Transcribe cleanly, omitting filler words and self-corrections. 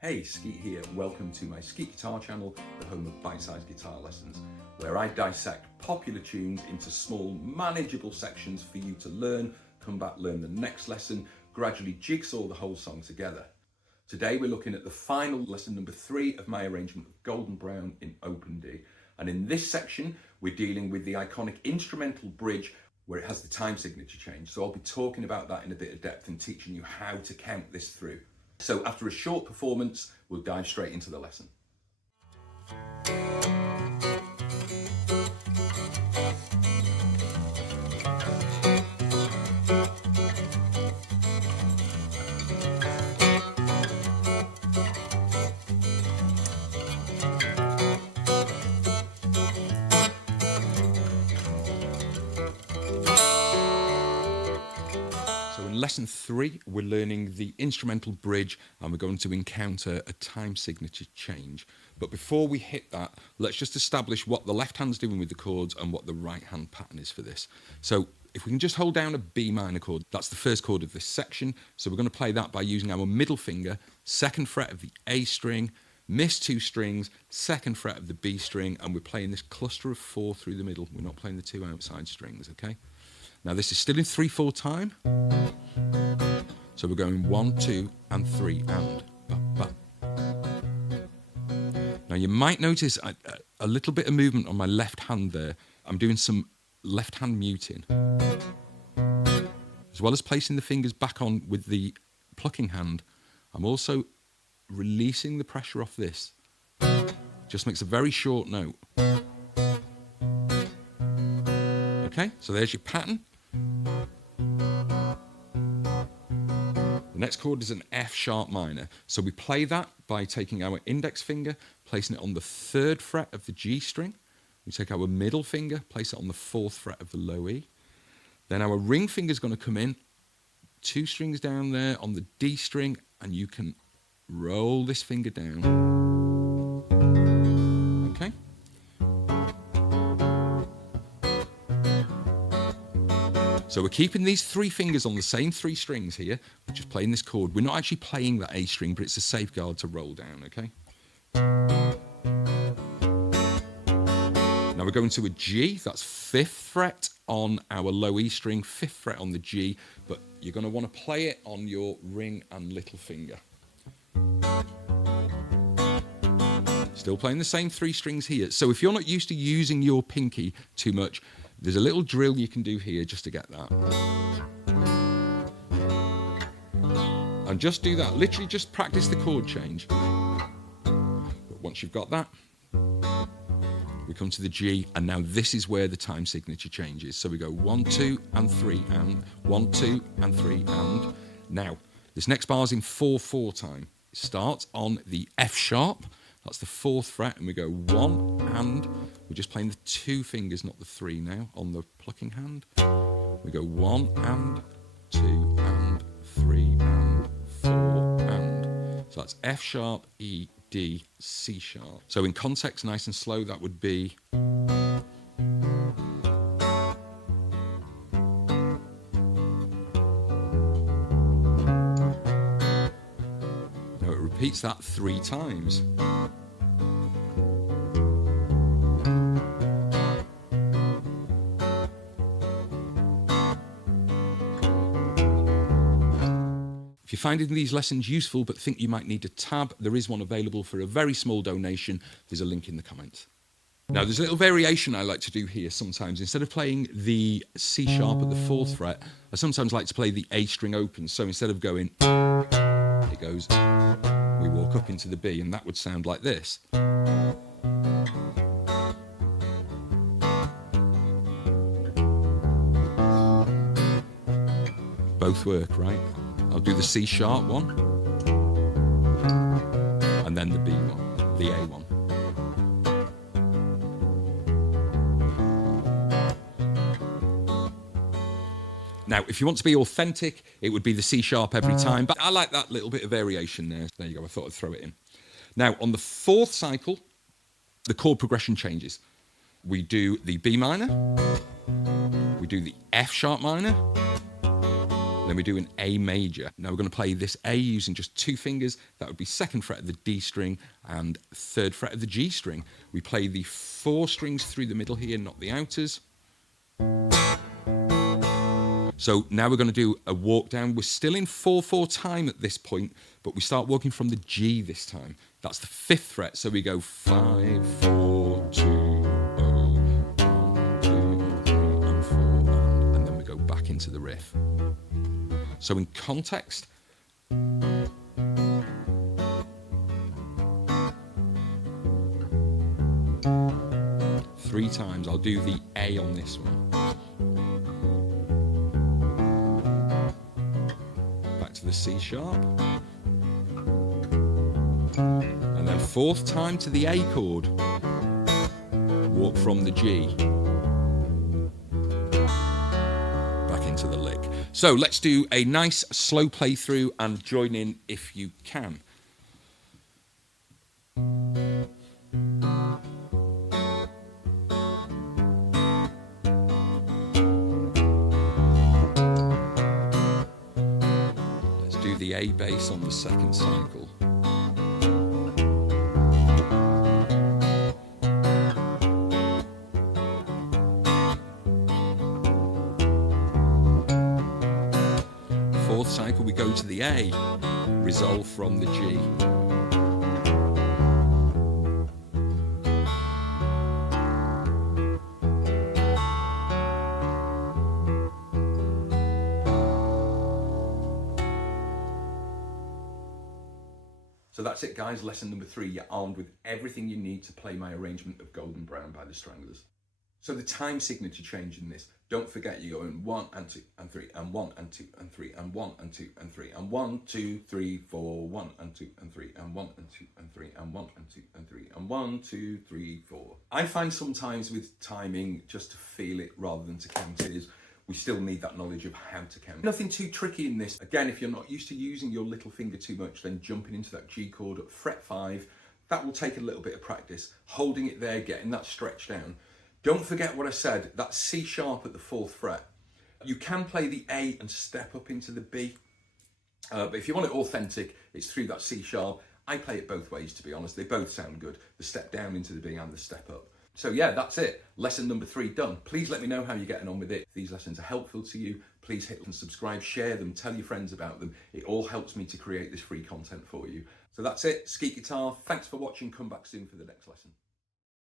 Hey, Skeet here. Welcome to my Skeet Guitar channel, the home of bite-sized guitar lessons, where I dissect popular tunes into small, manageable sections for you to learn, come back, learn the next lesson, gradually jigsaw the whole song together. Today we're looking at the final lesson number 3 of my arrangement of Golden Brown in Open D. And in this section, we're dealing with the iconic instrumental bridge where it has the time signature change. So I'll be talking about that in a bit of depth and teaching you how to count this through. So after a short performance, we'll dive straight into the lesson. In lesson 3, we're learning the instrumental bridge and we're going to encounter a time signature change. But before we hit that, let's just establish what the left hand's doing with the chords and what the right hand pattern is for this. So if we can just hold down a B minor chord, that's the first chord of this section. So we're going to play that by using our middle finger, 2nd fret of the A string, miss 2 strings, 2nd fret of the B string, and we're playing this cluster of 4 through the middle. We're not playing the 2 outside strings, okay? Now this is still in 3/4 time. So we're going 1, 2, and 3, and ba, ba. Now you might notice a little bit of movement on my left hand there. I'm doing some left hand muting. As well as placing the fingers back on with the plucking hand, I'm also releasing the pressure off this. Just makes a very short note. Okay, so there's your pattern. The next chord is an F sharp minor. So we play that by taking our index finger, placing it on the 3rd fret of the G string. We take our middle finger, place it on the 4th fret of the low E. Then our ring finger is going to come in, 2 strings down there on the D string, and you can roll this finger down. Okay? So we're keeping these 3 fingers on the same 3 strings here. We're just playing this chord. We're not actually playing that A string, but it's a safeguard to roll down, okay? Now we're going to a G. That's 5th fret on our low E string, 5th fret on the G, but you're going to want to play it on your ring and little finger. Still playing the same 3 strings here. So if you're not used to using your pinky too much, there's a little drill you can do here just to get that. And just do that. Literally just practice the chord change. But once you've got that, we come to the G, and now this is where the time signature changes. So we go 1, 2, and 3, and 1, 2, and 3, and. Now, this next bar is in 4/4 time. It starts on the F sharp. That's the 4th fret, and we go 1, and we're just playing the 2 fingers, not the 3 now, on the plucking hand. We go 1, and 2, and 3, and 4, and. So that's F sharp, E, D, C sharp. So in context, nice and slow, that would be. Now it repeats that 3 times. If you're finding these lessons useful but think you might need a tab, there is one available for a very small donation. There's a link in the comments. Now there's a little variation I like to do here sometimes. Instead of playing the C sharp at the 4th fret, I sometimes like to play the A string open. So instead of going, it goes, we walk up into the B, and that would sound like this. Both work, right? I'll do the C sharp one, and then the B one, the A one. Now, if you want to be authentic, it would be the C sharp every time, but I like that little bit of variation there. There you go, I thought I'd throw it in. Now, on the 4th cycle, the chord progression changes. We do the B minor, we do the F sharp minor, Then we do an A major. Now we're going to play this A using just 2 fingers. That would be 2nd fret of the D string and 3rd fret of the G string. We play the 4 strings through the middle here, not the outers. So now we're going to do a walk down. We're still in 4/4 time at this point, but we start walking from the G this time. That's the 5th fret. So we go 5, 4, 2, 0, 1, 2, 3, and 4, and then we go back into the riff. So in context, three times. I'll do the A on this one. Back to the C sharp. And then 4th time to the A chord. Walk from the G. Back into the lick. So let's do a nice slow playthrough and join in if you can. Let's do the A bass on the 2nd cycle. Cycle, we go to the A, resolve from the G. So that's it, guys. Lesson number 3. You're armed with everything you need to play my arrangement of Golden Brown by the Stranglers. So the time signature change in this, don't forget you're going 1 and 2 and 3 and 1 and 2 and 3 and 1 and 2 and 3 and 1, 2, 3, 4, 1 and 2 and 3 and 1 and 2 and 3 and 1 and 2 and 3 and 1, 2, 3, 4. I find sometimes with timing, just to feel it rather than to count it, is we still need that knowledge of how to count. Nothing too tricky in this. Again, if you're not used to using your little finger too much, then jumping into that G chord at fret 5, that will take a little bit of practice. Holding it there, getting that stretch down. Don't forget what I said, that C sharp at the 4th fret. You can play the A and step up into the B, but if you want it authentic, it's through that C sharp. I play it both ways, to be honest. They both sound good, the step down into the B and the step up. So yeah, that's it. Lesson number 3 done. Please let me know how you're getting on with it. If these lessons are helpful to you, please hit and subscribe, share them, tell your friends about them. It all helps me to create this free content for you. So that's it, Skeet Guitar. Thanks for watching. Come back soon for the next lesson.